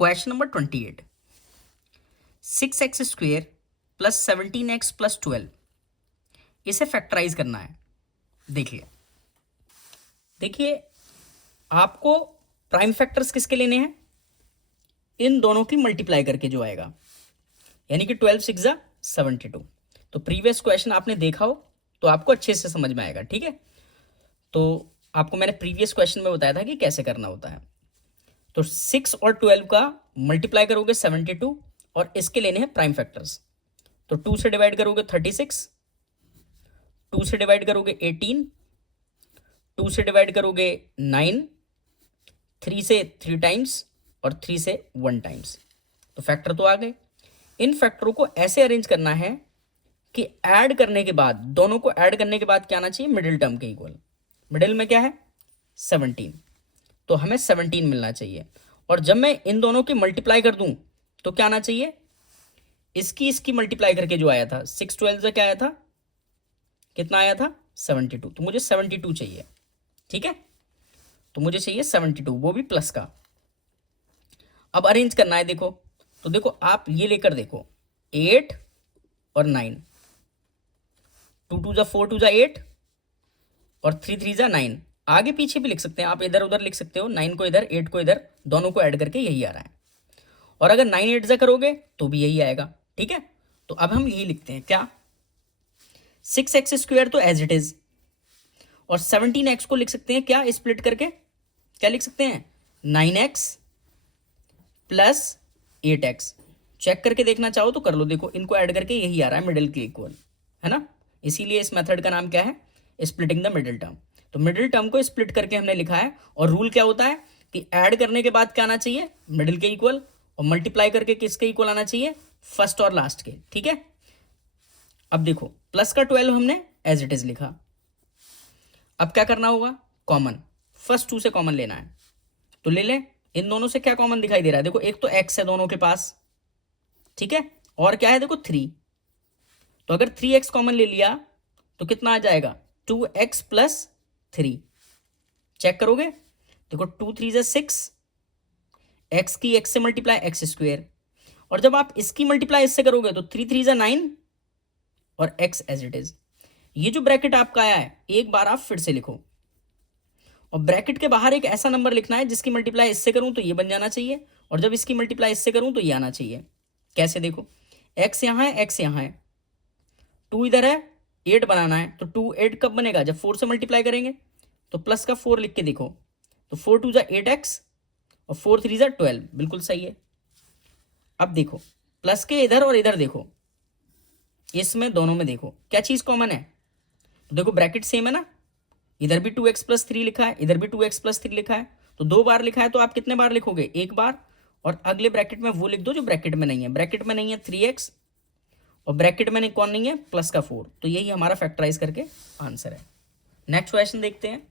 Question number 28, 6x² plus 17x plus 12, इसे factorise करना है। देखिए आपको प्राइम फैक्टर्स किसके लेने हैं, इन दोनों की मल्टीप्लाई करके जो आएगा, यानी कि 12 6 72। तो प्रीवियस क्वेश्चन आपने देखा हो तो आपको अच्छे से समझ में आएगा, ठीक है। तो आपको मैंने प्रीवियस क्वेश्चन में बताया था कि कैसे करना होता है। तो 6 और 12 का मल्टीप्लाई करोगे 72 और इसके लेने हैं प्राइम फैक्टर्स। तो 2 से डिवाइड करोगे 36, 2 से डिवाइड करोगे 18, 2 से डिवाइड करोगे 9, 3 से 3 टाइम्स और 3 से 1 टाइम्स। तो फैक्टर तो आ गए। इन फैक्टरों को ऐसे अरेंज करना है कि ऐड करने के बाद, दोनों को ऐड करने के बाद क्या आना चाहिए, मिडिल टर्म के इक्वल। मिडिल में क्या है 17, तो हमें 17 मिलना चाहिए। और जब मैं इन दोनों की मल्टीप्लाई कर दूं तो क्या आना चाहिए, इसकी मल्टीप्लाई करके जो आया था 6 12 से क्या आया था, कितना आया था 72। तो मुझे 72 चाहिए, ठीक है। तो मुझे चाहिए 72, वो भी प्लस का। अब अरेंज करना है, देखो तो देखो आप ये लेकर देखो 8 और 9, 2 2 जा 4 2 जा 8 और 3 3 जा 9। आगे पीछे भी लिख सकते हैं आप, इधर उधर लिख सकते हो, 9 को इधर 8 को इधर, दोनों को ऐड करके यही आ रहा है। और अगर 9 8 जा करोगे तो भी यही आएगा, ठीक है। तो अब हम यही लिखते हैं क्या, 6x² तो एज इट इज, और 17x को लिख सकते हैं क्या, स्प्लिट करके क्या लिख सकते हैं 9x प्लस 8x। चेक करके देखना चाहो तो कर लो, देखो इनको ऐड करके यही आ रहा है मिडिल के इक्वल, है ना। इसीलिए इस मेथड का नाम क्या है, स्प्लिटिंग द मिडिल टर्म। तो मिडिल टर्म को स्प्लिट करके हमने लिखा है, और रूल क्या होता है कि ऐड करने के बाद क्या आना चाहिए, मिडिल के इक्वल, और मल्टीप्लाई करके किसके इक्वल आना चाहिए, फर्स्ट और लास्ट के, ठीक है। अब देखो प्लस का 12 हमने एज इट इज लिखा। अब क्या करना होगा, कॉमन, फर्स्ट 2 से कॉमन लेना है। तो ले लें, इन दोनों से क्या कॉमन दिखाई दे रहा है, देखो एक तो x है दोनों के पास, ठीक है, और क्या है देखो 3। तो अगर 3x कॉमन ले लिया तो कितना आ जाएगा 2x प्लस 3। चेक करोगे, देखो 2 3 जा 6, x की x से मल्टीप्लाई x², और जब आप इसकी मल्टीप्लाई इससे करोगे तो 3 3 जा 9 और x एज इट इज। ये जो ब्रैकेट आपका आया है एक बार आप फिर से लिखो, और ब्रैकेट के बाहर एक ऐसा नंबर लिखना है जिसकी मल्टीप्लाई इससे करूं तो ये बन जाना चाहिए, और जब इसकी मल्टीप्लाई इससे करूं तो ये आना चाहिए। कैसे, देखो x यहां है, x यहां है, 2 इधर है, 8 बनाना है, तो 2 8 कब बनेगा, जब 4 से मल्टीप्लाई करेंगे। तो प्लस का 4 लिख के देखो, तो 4 2 जा 8x और 4 3 जा 12, बिल्कुल सही है। अब देखो प्लस के इधर और इधर देखो, इसमें दोनों में देखो क्या चीज कॉमन है, तो देखो ब्रैकेट सेम है ना, इधर भी 2x प्लस 3 लिखा है, इधर भी 2x प्लस 3 लिखा है। तो 2 बार लिखा है तो आप कितने बार लिखोगे, एक बार, और अगले ब्रैकेट में वो लिख दो जो ब्रैकेट में नहीं है। ब्रैकेट में नहीं है 3x, और ब्रैकेट में नहीं, कौन नहीं है, प्लस का 4। तो यही हमारा फैक्टराइज करके आंसर है। नेक्स्ट क्वेश्चन देखते हैं।